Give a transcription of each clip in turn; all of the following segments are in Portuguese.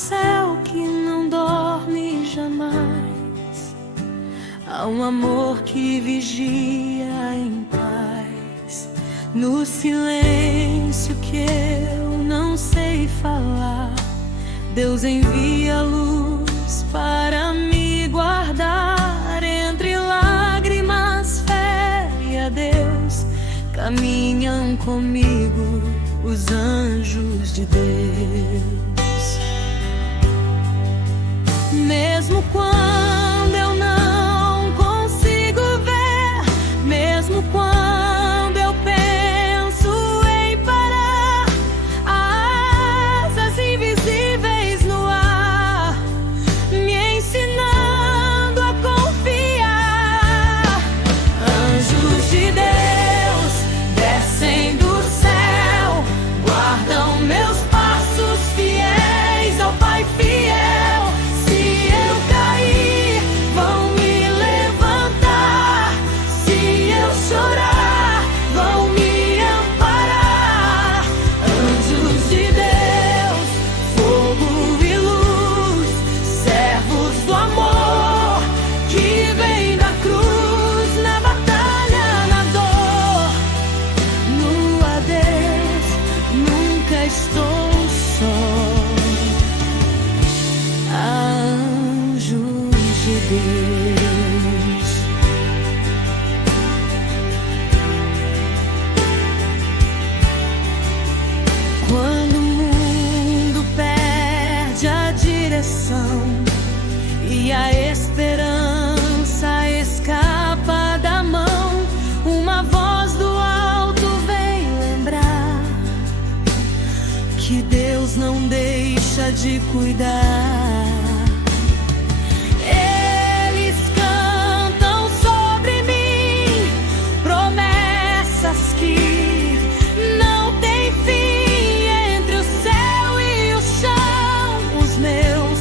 céu que não dorme jamais. Há um amor que vigia em paz. No silêncio que eu não sei falar, Deus envia luz para me guardar. Entre lágrimas, fé e adeus, caminham comigo os anjos de Deus. Mesmo quando eu não consigo ver, mesmo quando eu penso em parar, asas invisíveis no ar, me ensinando a confiar. Anjos de Deus descem do céu, guardam meus passos fiéis ao Pai fiel. Estou só, anjos de Deus. Quando o mundo perde a direção e a esperança escapa da mão, uma voz do alto vem lembrar que Deus não deixa de cuidar. Eles cantam sobre mim promessas que não têm fim. Entre o céu e o chão, os meus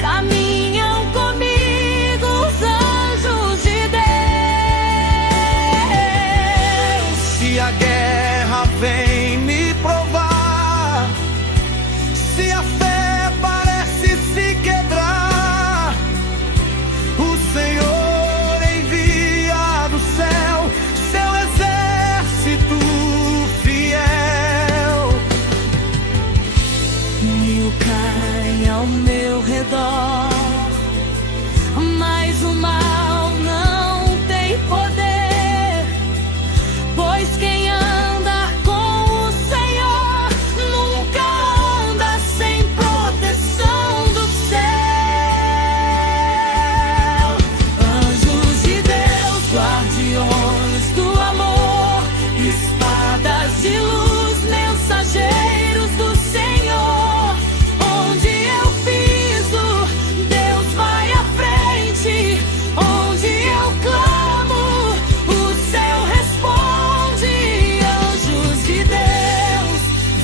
caminham comigo os anjos de Deus. Se a guerra vem me provar, se a fé parece se quebrar, o Senhor envia do céu seu exército fiel. 1000 caem ao meu redor, mas o mal não tem poder, pois quem anda com o Senhor nunca anda sem proteção do céu. Anjos de Deus, guardiões do amor, espadas de luz, mensageiros do Senhor. Onde eu piso, Deus vai à frente. Onde eu clamo, o céu responde. Anjos de Deus,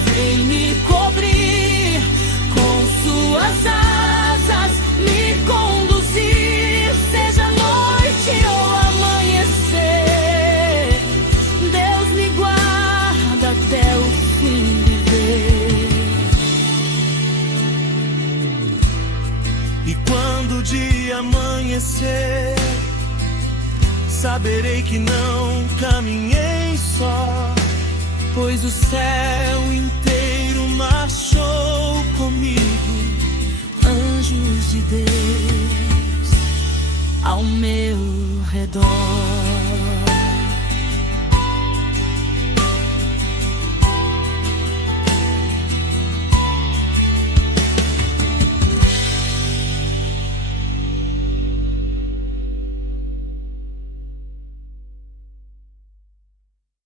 vem me cobrir com suas asas, me conduzir, seja noite ou amanhecer. Deus me guarda até o fim viver. E quando o dia amanhecer, saberei que não caminhei só, Pois o céu inteiro marchou comigo, anjos de Deus ao meu redor.